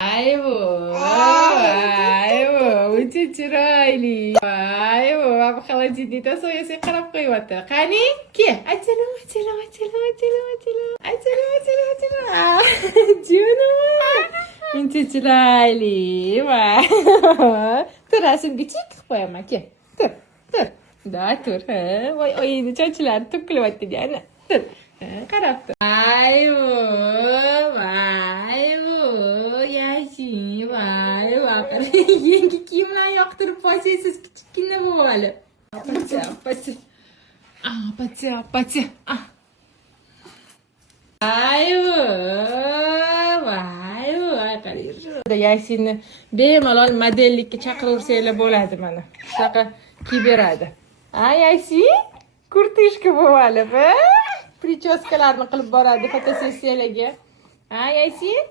Ayvo, ayvo, o'ta chiroyli. Ayvo, bu холодильникda soyasiga qarab qo'yapti. Qani? Ke, achalam. Jonim. Uncha chiroyli. Tur, rasmga chek qilib qo'yaman. Ke, tur. Da, tur. Voy, oyingni sochlari to'kilyapti ana. Tur. Qarab tur. Ayvo. Yashin, yangi kiyimlarni yoqtirib qo'ysangiz kichkina bo'lib olib. Apati. Ayvo, qarang. Yashinni bemalol modellikka chaqiraversanglar bo'ladi mana. Shunaqa kiyib beradi. Yashin, kurtishka bo'lib olib, prichoskalarni qilib boradi fotosessiyalarga. Yashin?